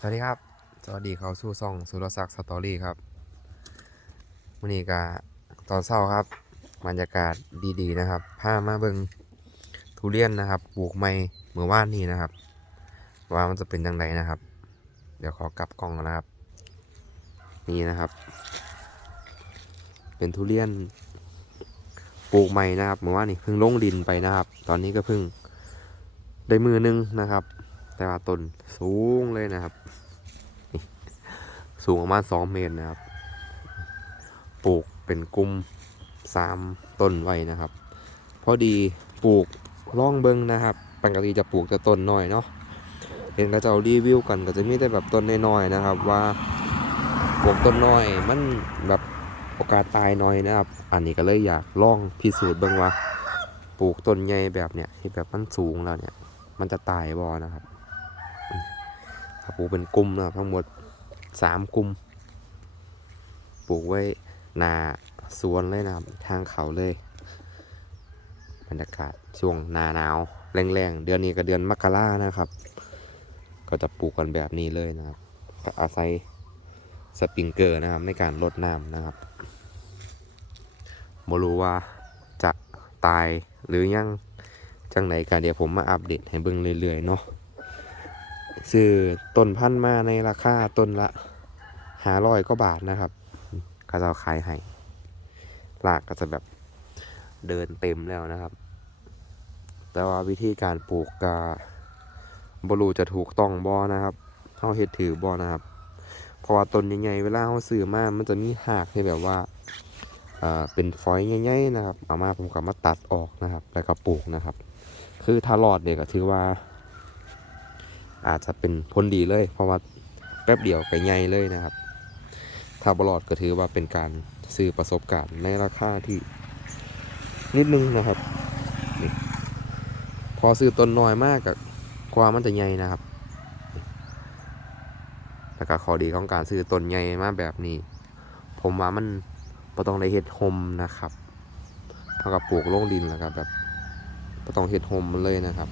สวัสดีครับ สวัสดีเขาสู่ซ่องสุรศักดิ์สตอรี่ครับวันนี้ก็ตอนเช้าครับบรรยากาศดีๆนะครับพามาเบิงทุเรียนนะครับปลูกใหม่เมื่อวานนี้นะครับ ว่ามันจะเป็นยังไงนะครับ เดี๋ยวขอกลับกล้องนนะครับ นี่นะครับ เป็นทุเรียนปลูกใหม่นะครับเมื่อวานนี้เพิ่งลงดินไปนะครับ ตอนนี้ก็เพิ่งได้มือนึงนะครับ แต่ว่าต้นสูงเลยนะครับ สูงประมาณสองเมตรนะครับ ปลูกเป็นกลุ่มสามต้นไว้นะครับ พอดีปลูกร่องเบิงนะครับปกติจะปลูกแต่ต้นน้อยเนาะเห็นเขาเจ้ารีวิวกันก็จะมีแต่แบบต้นน้อยๆนะครับ ว่าปลูกต้นน้อยมันแบบโอกาสตายน้อยนะครับ อันนี้ก็เลยอยากลองพิสูจน์เบิ่งว่าปลูกต้นใหญ่แบบเนี้ยที่แบบมันสูงแล้วเนี่ย มันจะตายบ่นะครับ ปลูกเป็นกลุ่มนะครับทั้งหมดสามกลุ่มปลูกไว้หนาสวนเลยนะครับทางเขาเลย บรรยากาศช่วงหนาหนาวแรงๆ เดือนนี้ก็เดือนมกรานะครับ ก็จะปลูกกันแบบนี้เลยนะครับอาศัยสปริงเกอร์นะครับในการรดน้ำนะครับไม่รู้ว่าจะตายหรือยังจังไหนกันเดี๋ยวผมมาอัปเดตให้เบิ่งเรื่อยๆเนาะ ซื้อต้นพันธุ์มาในราคาต้นละหาร้อยก็บาทนะครับก็จะเอาขายให้ลากก็จะแบบเดินเต็มแล้วนะครับ แต่ว่าวิธีการปลูกกาบรูจะถูกต้องบอนะครับเขาเฮ็ดถือบอนะครับ เพราะว่าต้นใหญ่ๆเวลาเขาซื้อมามันจะมีหากที่แบบว่าอ่าเป็นฟอยใหญ่ๆนะครับ เอามาผมก็มาตัดออกนะครับ แล้วก็ปลูกนะครับ คือถ้ารอดเนี่ยก็ถือว่า อาจจะเป็นผลดีเลย เพราะว่าแป๊บเดียวก็ใหญ่เลยนะครับ ถ้าบลอดก็ถือว่าเป็นการซื้อประสบการณ์ในราคาที่นิดนึงนะครับนี่พอซื้อต้นน้อยมากกับกว่ามันจะใหญ่นะครับแล้วก็ข้อดีของการซื้อต้นใหญ่มาแบบนี้ ผมว่ามันบ่ต้องได้เฮ็ดโฮมนะครับเท่ากับปลูกลงดินแล้วก็แบบบ่ต้องเฮ็ดโฮมมันเลยนะครับ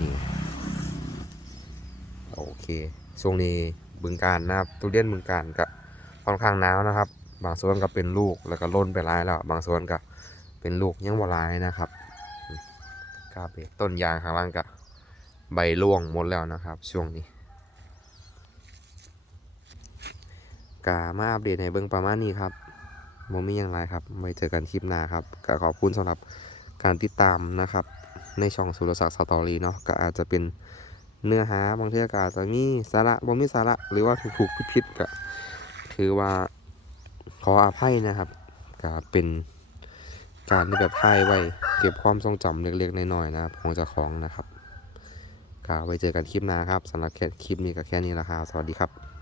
นี่โอเคช่วงนี้บึงการนะครับทุเรียนบึงการก็ค่อนข้างหนาวนะครับ บางส่วนก็เป็นลูกแล้วก็ล้นไปหลายแล้ว บางส่วนก็เป็นลูกยังบ่หลายนะครับกาเปต้นยางข้างล่างก็ใบร่วงหมดแล้วนะครับ ช่วงนี้กามาอัปเดตให้เบิ่งประมาณนี้ครับโมมีอย่างไรครับไว้เจอกันคลิปหน้าครับก็ขอบคุณสำหรับการติดตามนะครับ ในช่องสุรศักดิ์สตอรี่เนาะก็อาจจะเป็นเนื้อหาบางทีก็อาจจะมีสาระบ่มีสาระหรือว่าถูกๆผิดๆก็ถือว่าขออภัยนะครับก็เป็นการที่แบบถ่ายไว้เก็บความทรงจำเล็กๆน้อยๆนะครับของเจ้าของนะครับก็ไว้เจอกันคลิปหน้าครับสำหรับแค่คลิปนี้ก็แค่นี้ละครับสวัสดีครับ